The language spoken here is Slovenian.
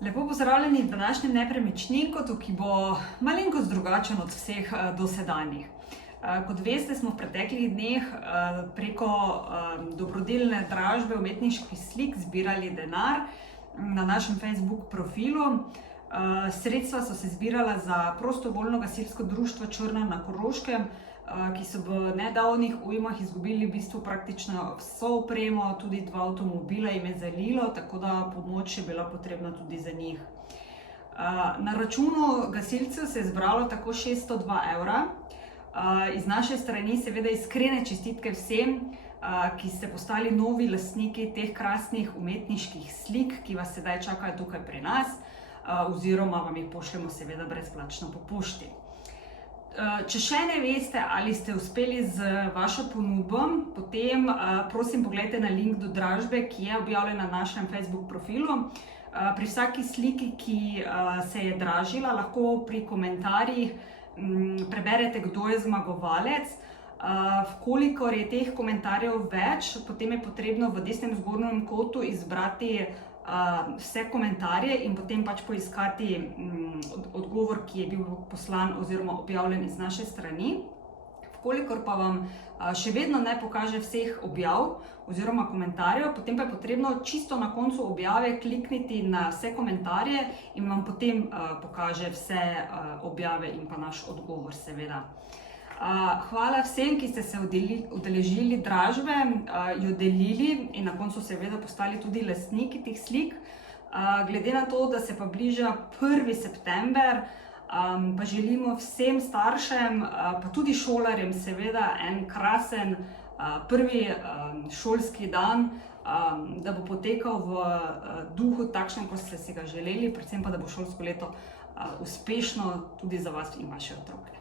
Lepo pozdravljeni v današnjem nepremičninku, ki bo malenkost drugačen od vseh dosedanjih. Kot veste, smo v preteklih dneh preko dobrodelne dražbe umetniških slik zbirali denar na našem Facebook profilu. Sredstva so se zbirala za prostovoljno gasilsko društvo Črna na Koroškem, ki so v nedavnih ujmah izgubili v bistvu praktično vso opremo, tudi 2 avtomobila jim je zalilo, tako da pomoč je bila potrebna tudi za njih. Na računu gasilcev se je zbralo tako 602 evra. Iz naše strani seveda iskrene čestitke vsem, ki ste postali novi lastniki teh krasnih umetniških slik, ki vas sedaj čakajo tukaj pri nas, oziroma vam jih pošljemo seveda brezplačno po pošti. Če še ne veste, ali ste uspeli z vašo ponudbo, potem prosim pogledajte na link do dražbe, ki je objavljen na našem Facebook profilu. Pri vsaki sliki, ki se je dražila, lahko pri komentarjih preberete, kdo je zmagovalec. Vkolikor je teh komentarjev več, potem je potrebno v desnem zgornjem kotu izbrati vse komentarje in potem pač poiskati odgovor, ki je bil poslan oziroma objavljen iz naše strani. Vkolikor pa vam še vedno ne pokaže vseh objav oziroma komentarjev, potem pa je potrebno čisto na koncu objave klikniti na vse komentarje in vam potem pokaže vse objave in pa naš odgovor seveda. Hvala vsem, ki ste se udeležili dražbe, jo delili in na koncu seveda postali tudi lastniki teh slik. Glede na to, da se pa bliža 1. september, pa želimo vsem staršem, pa tudi šolarjem seveda en krasen prvi šolski dan, da bo potekal v duhu takšnem, kot ste si ga želeli, predvsem pa, da bo šolsko leto uspešno tudi za vas in vaše otroke.